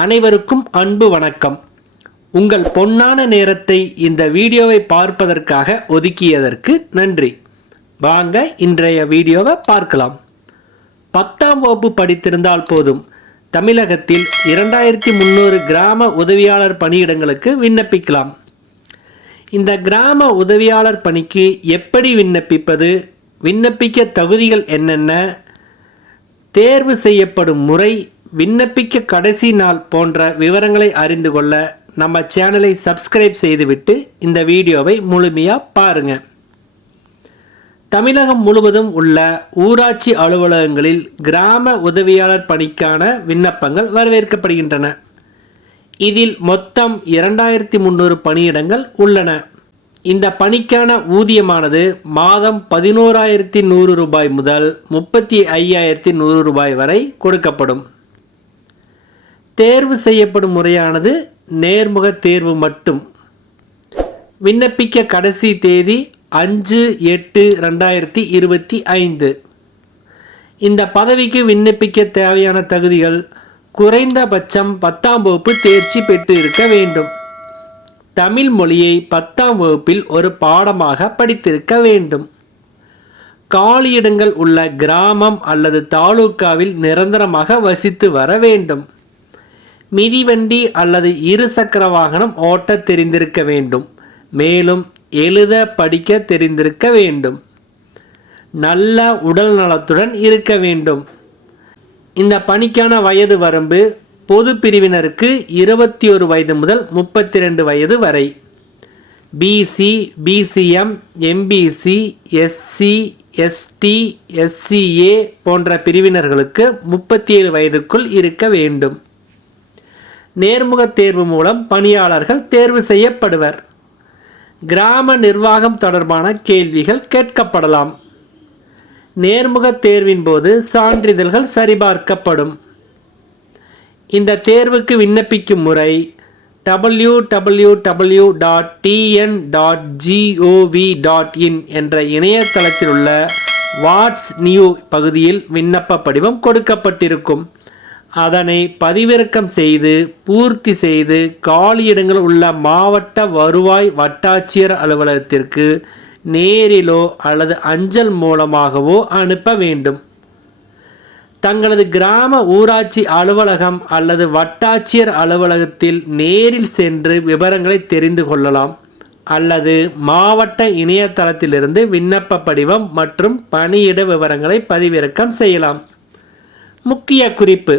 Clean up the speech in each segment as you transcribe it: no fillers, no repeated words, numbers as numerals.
அனைவருக்கும் அன்பு வணக்கம். உங்கள் பொன்னான நேரத்தை இந்த வீடியோவை பார்ப்பதற்காக ஒதுக்கியதற்கு நன்றி. வாங்க இன்றைய வீடியோவை பார்க்கலாம். 10ஆம் வகுப்பு படித்திருந்தால் போதும், தமிழகத்தில் 2300 கிராம உதவியாளர் பணியிடங்களுக்கு விண்ணப்பிக்கலாம். இந்த கிராம உதவியாளர் பணிக்கு எப்படி விண்ணப்பிப்பது, விண்ணப்பிக்க தகுதிகள் என்னென்ன, தேர்வு செய்யப்படும் முறை, விண்ணப்பிக்க கடைசி நாள் போன்ற விவரங்களை அறிந்து கொள்ள நம்ம சேனலை சப்ஸ்கிரைப் செய்துவிட்டு இந்த வீடியோவை முழுமையாக பாருங்கள். தமிழகம் முழுவதும் உள்ள ஊராட்சி அலுவலகங்களில் கிராம உதவியாளர் பணிக்கான விண்ணப்பங்கள் வரவேற்கப்படுகின்றன. இதில் மொத்தம் 2300 பணியிடங்கள் உள்ளன. இந்த பணிக்கான ஊதியமானது மாதம் 11,100 ரூபாய் முதல் 35,100 ரூபாய் வரை கொடுக்கப்படும். தேர்வு செய்யப்படும் முறையானது நேர்முக தேர்வு மட்டும். விண்ணப்பிக்க கடைசி தேதி 5/8/2025. இந்த பதவிக்கு விண்ணப்பிக்க தேவையான தகுதிகள்: குறைந்தபட்சம் 10ஆம் வகுப்பு தேர்ச்சி பெற்று இருக்க வேண்டும். தமிழ் மொழியை 10ஆம் வகுப்பில் ஒரு பாடமாக படித்திருக்க வேண்டும். காலியிடங்கள் உள்ள கிராமம் அல்லது தாலுகாவில் நிரந்தரமாக வசித்து வர வேண்டும். மிதிவண்டி அல்லது இருசக்கர வாகனம் ஓட்ட தெரிந்திருக்க வேண்டும். மேலும் எழுத படிக்க தெரிந்திருக்க வேண்டும். நல்ல உடல் நலத்துடன் இருக்க வேண்டும். இந்த பணிக்கான வயது வரம்பு: பொது பிரிவினருக்கு 21 வயது முதல் 32 வயது வரை. BC, BCM, MBC, SC, ST, SCA போன்ற பிரிவினர்களுக்கு 37 வயதுக்குள் இருக்க வேண்டும். நேர்முக தேர்வு மூலம் பணியாளர்கள் தேர்வு செய்யப்படுவர். கிராம நிர்வாகம் தொடர்பான கேள்விகள் கேட்கப்படலாம். நேர்முக தேர்வின் போது சான்றிதழ்கள் சரிபார்க்கப்படும். இந்த தேர்வுக்கு விண்ணப்பிக்கும் முறை: www.tn.gov.in என்ற இணையதளத்தில் உள்ள வாட்ஸ் நியூ பகுதியில் விண்ணப்ப படிவம் கொடுக்கப்பட்டிருக்கும். அதனை பதிவிறக்கம் செய்து பூர்த்தி செய்து காலியிடங்கள் உள்ள மாவட்ட வருவாய் வட்டாட்சியர் அலுவலகத்திற்கு நேரிலோ அல்லது அஞ்சல் மூலமாகவோ அனுப்ப வேண்டும். தங்களது கிராம ஊராட்சி அலுவலகம் அல்லது வட்டாட்சியர் அலுவலகத்தில் நேரில் சென்று விவரங்களை தெரிந்து கொள்ளலாம். அல்லது மாவட்ட இணையதளத்திலிருந்து விண்ணப்ப படிவம் மற்றும் பணியிட விவரங்களை பதிவிறக்கம் செய்யலாம். முக்கிய குறிப்பு: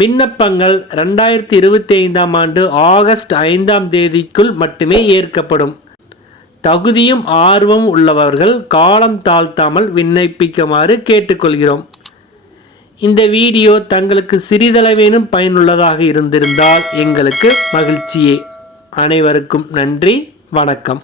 விண்ணப்பங்கள் 2025ஆம் ஆண்டு ஆகஸ்ட் 5ஆம் தேதிக்குள் மட்டுமே ஏற்கப்படும். தகுதியும் ஆர்வமும் உள்ளவர்கள் காலம் தாழ்த்தாமல் விண்ணப்பிக்குமாறு கேட்டுக்கொள்கிறோம். இந்த வீடியோ தங்களுக்கு சிறிதளவேனும் பயனுள்ளதாக இருந்திருந்தால் எங்களுக்கு மகிழ்ச்சியே. அனைவருக்கும் நன்றி, வணக்கம்.